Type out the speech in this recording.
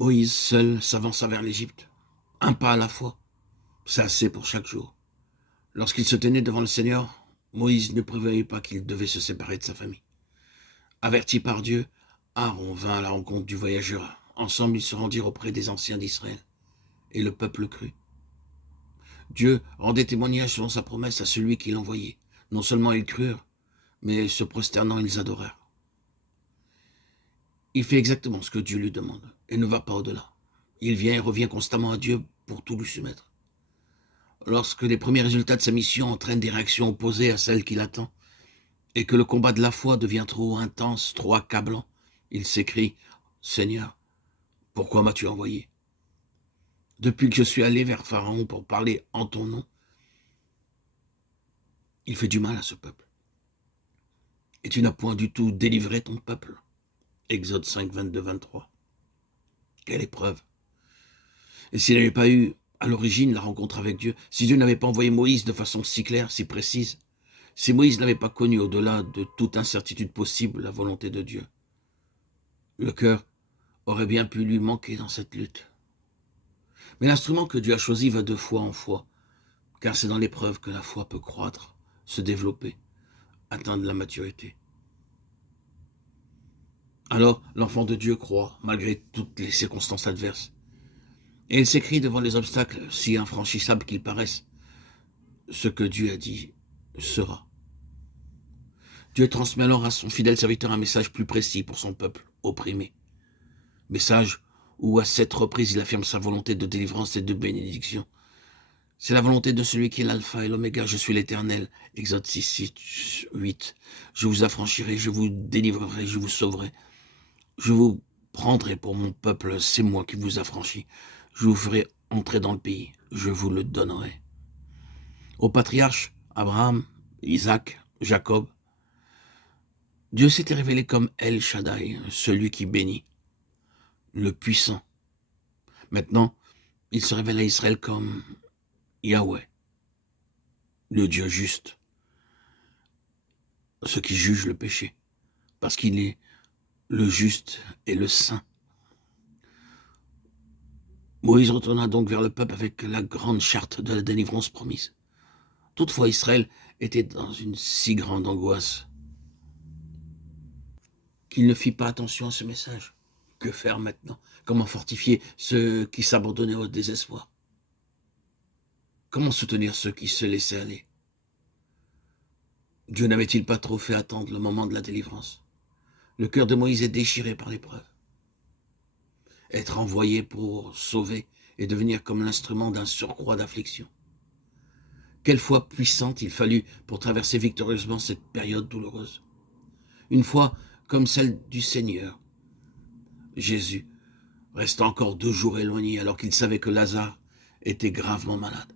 Moïse seul s'avança vers l'Égypte, un pas à la fois. C'est assez pour chaque jour. Lorsqu'il se tenait devant le Seigneur, Moïse ne prévoyait pas qu'il devait se séparer de sa famille. Averti par Dieu, Aaron vint à la rencontre du voyageur. Ensemble, ils se rendirent auprès des anciens d'Israël, et le peuple crut. Dieu rendait témoignage selon sa promesse à celui qui l'envoyait. Non seulement ils crurent, mais se prosternant, ils adorèrent. Il fait exactement ce que Dieu lui demande, et ne va pas au-delà. Il vient et revient constamment à Dieu pour tout lui soumettre. Lorsque les premiers résultats de sa mission entraînent des réactions opposées à celles qu'il attend, et que le combat de la foi devient trop intense, trop accablant, il s'écrie « Seigneur, pourquoi m'as-tu envoyé ? Depuis que je suis allé vers Pharaon pour parler en ton nom, il fait du mal à ce peuple. Et tu n'as point du tout délivré ton peuple. » Exode 5, 22, 23. Quelle épreuve! Et s'il n'avait pas eu, à l'origine, la rencontre avec Dieu, si Dieu n'avait pas envoyé Moïse de façon si claire, si précise, si Moïse n'avait pas connu au-delà de toute incertitude possible la volonté de Dieu, le cœur aurait bien pu lui manquer dans cette lutte. Mais l'instrument que Dieu a choisi va de foi en foi, car c'est dans l'épreuve que la foi peut croître, se développer, atteindre la maturité. Alors, l'enfant de Dieu croit, malgré toutes les circonstances adverses. Et il s'écrie devant les obstacles, si infranchissables qu'ils paraissent, ce que Dieu a dit sera. Dieu transmet alors à son fidèle serviteur un message plus précis pour son peuple opprimé. Message où à 7 reprises il affirme sa volonté de délivrance et de bénédiction. C'est la volonté de celui qui est l'alpha et l'oméga, je suis l'Éternel, Exode 6, 8. Je vous affranchirai, je vous délivrerai, je vous sauverai. Je vous prendrai pour mon peuple, c'est moi qui vous affranchis. Je vous ferai entrer dans le pays, je vous le donnerai. Aux patriarches, Abraham, Isaac, Jacob, Dieu s'était révélé comme El Shaddai, celui qui bénit, le puissant. Maintenant, il se révèle à Israël comme Yahweh, le Dieu juste, ce qui juge le péché, parce qu'il est le juste et le saint. Moïse retourna donc vers le peuple avec la grande charte de la délivrance promise. Toutefois, Israël était dans une si grande angoisse qu'il ne fit pas attention à ce message. Que faire maintenant? Comment fortifier ceux qui s'abandonnaient au désespoir? Comment soutenir ceux qui se laissaient aller? Dieu n'avait-il pas trop fait attendre le moment de la délivrance? Le cœur de Moïse est déchiré par l'épreuve. Être envoyé pour sauver et devenir comme l'instrument d'un surcroît d'affliction. Quelle foi puissante il fallut pour traverser victorieusement cette période douloureuse. Une foi comme celle du Seigneur. Jésus resta encore 2 jours éloigné alors qu'il savait que Lazare était gravement malade.